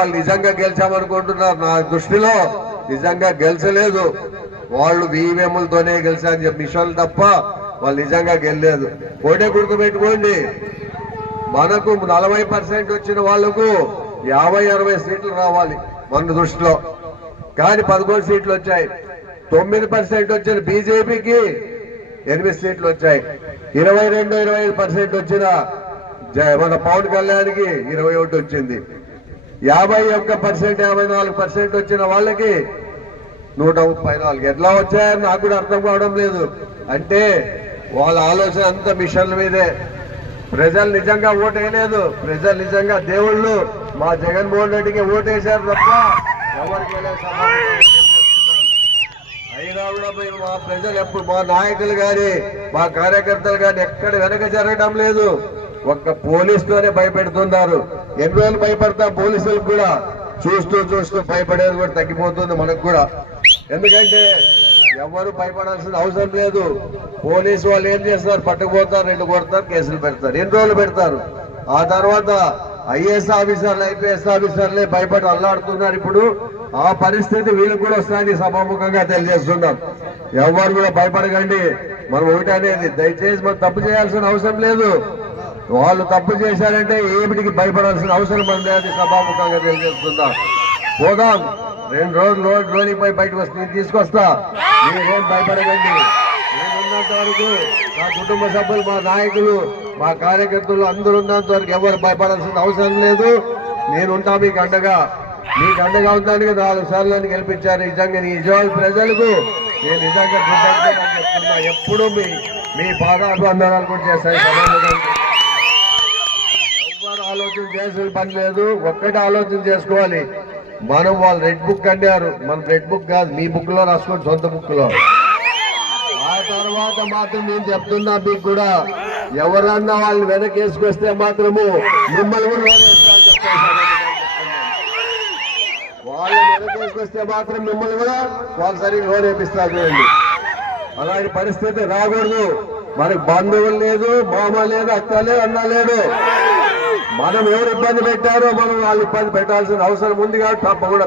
వాళ్ళు నిజంగా గెలిచామనుకుంటున్నారు. నా దృష్టిలో నిజంగా గెలిచలేదు. వాళ్ళు ఈవీఎంలతోనే గెలిచారని చెప్పి మిషన్లు తప్ప వాళ్ళు నిజంగా గెలలేదు. కోటే గుర్తుపెట్టుకోండి, మనకు 40% వచ్చిన వాళ్లకు 50-60 సీట్లు రావాలి మన దృష్టిలో. కానీ 11 సీట్లు వచ్చాయి. 9% వచ్చిన బీజేపీకి 8 సీట్లు వచ్చాయి. 22-25% వచ్చిన మన పవన్ కళ్యాణ్కి 21 వచ్చింది. 51%, 54% వచ్చిన వాళ్ళకి 134. ఎట్లా వచ్చాయని నాకు కూడా అర్థం కావడం లేదు. అంటే వాళ్ళ ఆలోచన అంతా మిషన్ల మీదే. ప్రజలు నిజంగా ఓటేయలేదు. ప్రజలు నిజంగా దేవుళ్ళు మా జగన్మోహన్ రెడ్డికి ఓటేశారు తప్ప ఎవరికి అయినా కూడా మేము మా ప్రజలు ఎప్పుడు మా నాయకులు కానీ మా కార్యకర్తలు కానీ ఎక్కడ వెనక జరగడం లేదు. ఒక్క పోలీసుతోనే భయపెడుతున్నారు. ఎన్ని రోజులు భయపడతాం పోలీసులకు కూడా. చూస్తూ చూస్తూ భయపడేది కూడా తగ్గిపోతుంది మనకు కూడా. ఎందుకంటే ఎవరు భయపడాల్సిన అవసరం లేదు. పోలీసు వాళ్ళు ఏం చేస్తారు, పట్టుకుపోతారు, 2 కొడతారు, కేసులు పెడతారు. ఎన్ని రోజులు పెడతారు. ఆ తర్వాత ఐఏఎస్ ఆఫీసర్లు, ఐపీఎస్ ఆఫీసర్లే భయపడి అల్లాడుతున్నారు. ఇప్పుడు ఆ పరిస్థితి వీళ్ళకి కూడా వస్తాయని సభాముఖంగా తెలియజేస్తున్నాం. ఎవరు కూడా భయపడకండి. మనం ఒకటి అనేది, దయచేసి మనం తప్పు చేయాల్సిన అవసరం లేదు. వాళ్ళు తప్పు చేశారంటే ఏమిటికి భయపడాల్సిన అవసరం అనేది సభాముఖంగా తెలియజేస్తుందా. పోదాం, 2 రోజులు లోనిపై బయటకు వస్తే తీసుకొస్తా. మీరేం భయపడకండి. నేనున్నంత వరకు మా కుటుంబ సభ్యులు, మా నాయకులు, మా కార్యకర్తలు అందరూ ఉన్నంత వరకు ఎవరు భయపడాల్సిన అవసరం లేదు. నేనుంటా మీకు అండగా. మీకు అండగా ఉండడానికి 4 సార్లు నన్ను గెలిపించారు. నిజంగా నిజాలు ప్రజలకు నేను నిజంగా చెప్తున్నా. ఎప్పుడు మీ పాదాభివందనాలు కూడా చేస్తాను. ఎవరు ఆలోచన చేసిన పని లేదు. ఒక్కటే ఆలోచన చేసుకోవాలి. మనం వాళ్ళు రెడ్ బుక్ అన్నారు, మన రెడ్ బుక్ కాదు, మీ బుక్ లో రాసుకోండి, సొంత బుక్ లో. ఆ తర్వాత మాత్రం నేను చెప్తున్నా మీకు కూడా, ఎవరన్నా వాళ్ళు వెనకేసుకొస్తే మాత్రము మిమ్మల్ని కూడా వాళ్ళు వెనకేసుకొస్తే మాత్రం మిమ్మల్ని కూడా వాళ్ళు సరిగ్గా లోనేపిస్తారు. చూడండి, అలాంటి పరిస్థితి రాకూడదు. మనకు బంధువులు లేదు, మామ లేదు, అక్క లేదు, అన్న లేదు. మనం ఎవరు ఇబ్బంది పెట్టారో మనం వాళ్ళు ఇబ్బంది పెట్టాల్సిన అవసరం ఉంది కాబట్టి తప్పకుండా